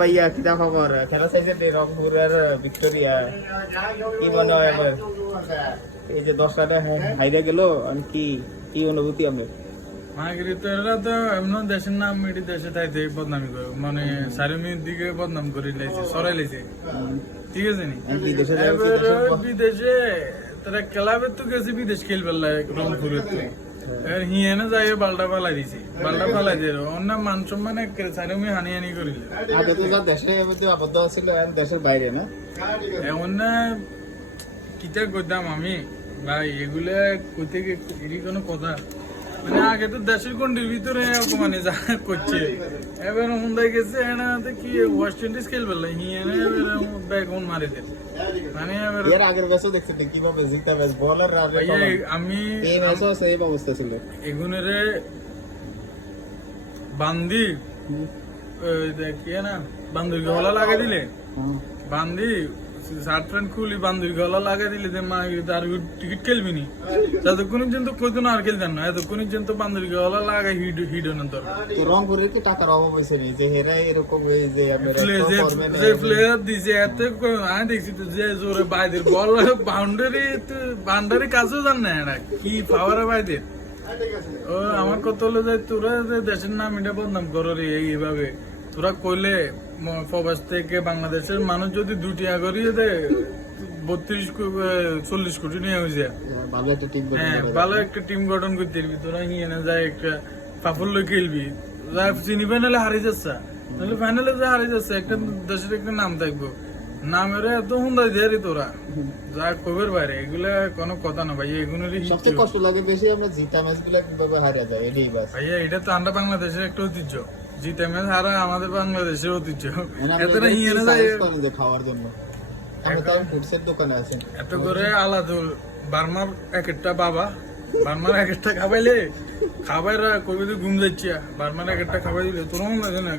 ভাইয়া কিতা খবর? খেলা চাইছে রংপুর আর ভিক্টোরিয়া, কি মনে হয় এবার? এই যে 10 রানে হাইরা গেল, আর কি কি অনুভূতি আপনার? এরা তো এমন দেশের নাম এটি দেশে তাইতে বদনামি করে, মানে সারিমির দিকে বদনাম করে লাইছে, সরাই লাইছে, ঠিক আছে নি? বিদেশে তারা ক্লাবে তো গেছে, বিদেশ খেলবে রংপুরের তো হিয়ানে যাই বাল্টা পালাই দিছে, বাল্টা পালাই দিয়ে অন্য মান সম্মান সারিমি হানি হানি করিল। আগে তো যা দেশের মধ্যে আবদ্ধ ছিল, এখন দেশের বাইরে না? এমন না কিতা কইতাম আমি ভাই, এগুলা কইতে এরই কোনো কথা? মানে আগে তো দেশের গন্ডির ভিতরে মানে যা করছে, এবার হুন্দাই গেছে এনাতে কি ওয়েস্ট ইন্ডিজ খেলবে হিয়ানে ব্যাকগ্রাউন্ড মারি দেয়। মানে এর আগের ম্যাচও দেখছেন কিভাবে জিতা ম্যাচ, বলার রান আমি এই ম্যাচও সেম অবস্থা ছিল। এগুনেরে বান্দি কি না বান্ধবী গলা লাগাই দিলে, বান্দি শার্ট প্যান্ট খুলি বান্ধবী গলা লাগাই দিলে যে মা আর টিকিট খেলবি নি, যতক্ষণ পর্যন্ত কইতো না আর খেলতেন না, এতক্ষণ পর্যন্ত বান্ধবী গলা লাগাই হিড অনন্তর। তো রংপুরের কি টাকার অভাব হয়েছে নি যে হেরা এরকম এই যে প্লেয়ার দিছে এত আমি দেখছি তো যে জোরে বাইদের বল বাউন্ডারি কাছেও জান না এরা কি পাওয়ারে বাইদের। ও আমার কথা হলো যে তোরা যে দেশের নাম এটা বদনাম করো রে এইভাবে, তোরা কইলে প্রবাস থেকে বাংলাদেশের মানুষ যদি 2 টিয়া করিয়ে দেয় 32-40 কোটি নিয়ে হয়েছে। হ্যাঁ, ভালো একটা টিম গঠন করতে পারবি তোরা, নিয়ে না যায় একটা সাফল্য খেলবি, চিনি ফাইনালে হারিয়ে যাচ্ছে, তাহলে ফাইনালে যা হারিয়ে যাচ্ছে একটা দেশের একটা নাম থাকবো, নামের এত হুন্দাই দেয়ারি তোরা যা কবের বাইরে, এগুলা কোনো কথা না ভাই। এগুলোরই সবচেয়ে কষ্ট লাগে বেশি আমরা জিতা ম্যাচ গুলা কিভাবে হারিয়ে যায় এটাই বাস ভাইয়া, এটা তো আমরা বাংলাদেশের একটা ঐতিহ্য, জিতে ম্যাচ হারা আমাদের বাংলাদেশের ঐতিহ্য। এতটা হিয়ানে যায় খাওয়ার জন্য আমরা তো ফুডসের দোকানে আছি, এত করে আলাদুল বার্মার এক একটা বাবা, বার্মার এক একটা খাবাইলে খাবাইরা কবি তো ঘুম যাচ্ছি, বার্মার এক একটা খাবাই দিলে তোর মনে লাগে না।